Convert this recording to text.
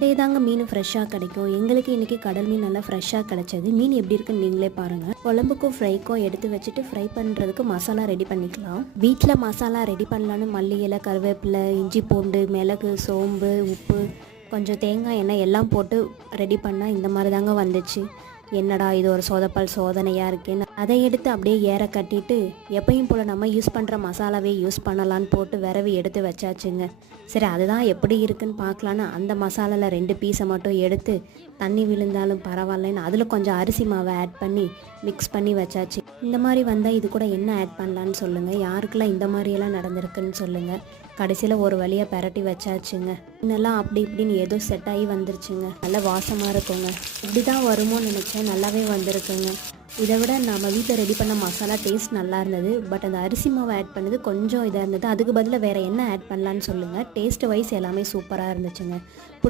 இதேதாங்க மீன் ஃப்ரெஷ்ஷாக கிடைக்கும். எங்களுக்கு இன்றைக்கி கடல் மீன் நல்லா ஃப்ரெஷ்ஷாக கிடைச்சது. மீன் எப்படி இருக்குன்னு நீங்களே பாருங்கள். குழம்புக்கும் ஃப்ரைக்கும் எடுத்து வச்சுட்டு ஃப்ரை பண்ணுறதுக்கு மசாலா ரெடி பண்ணிக்கலாம். வீட்டில் மசாலா ரெடி பண்ணலான்னு மல்லி இலை, கருவேப்பிலை, இஞ்சி பூண்டு, மிளகு, சோம்பு, உப்பு, கொஞ்சம் தேங்காய் எண்ணெய் எல்லாம் போட்டு ரெடி பண்ணால் இந்த மாதிரி தாங்க வந்துச்சு. என்னடா இது ஒரு சோதனையாக இருக்கேன்னு அதை எடுத்து அப்படியே ஏற கட்டிட்டு எப்பயும் போல் நம்ம யூஸ் பண்ணுற மசாலாவே யூஸ் பண்ணலான்னு போட்டு விரவி எடுத்து வச்சாச்சுங்க. சரி அதுதான் எப்படி இருக்குன்னு பார்க்கலான்னு அந்த மசாலாவில் 2 பீஸை மட்டும் எடுத்து தண்ணி விழுந்தாலும் பரவாயில்லன்னு அதில் கொஞ்சம் அரிசி மாவை ஆட் பண்ணி மிக்ஸ் பண்ணி வச்சாச்சு. இந்த மாதிரி வந்தால் இது கூட என்ன ஆட் பண்ணலான்னு சொல்லுங்கள். யாருக்கெல்லாம் இந்த மாதிரியெல்லாம் நடந்திருக்குன்னு சொல்லுங்கள். கடைசியில் ஒரு வழியாக பெரட்டி வச்சாச்சுங்க. இன்னெல்லாம் அப்படி இப்படின்னு ஏதோ செட் ஆகி வந்துருச்சுங்க. நல்லா வாசமாக இருக்குங்க. இப்படி தான் வருமோன்னு நினச்சேன். நல்லாவே வந்திருக்குங்க. இதை விட நம்ம வீட்டில் ரெடி பண்ண மசாலா டேஸ்ட் நல்லா இருந்தது. பட் அந்த அரிசி மாவை ஆட் பண்ணது கொஞ்சம் இதாக இருந்தது. அதுக்கு பதிலாக வேறு என்ன ஆட் பண்ணலான்னு சொல்லுங்கள். டேஸ்ட் வைஸ் எல்லாமே சூப்பராக இருந்துச்சுங்க.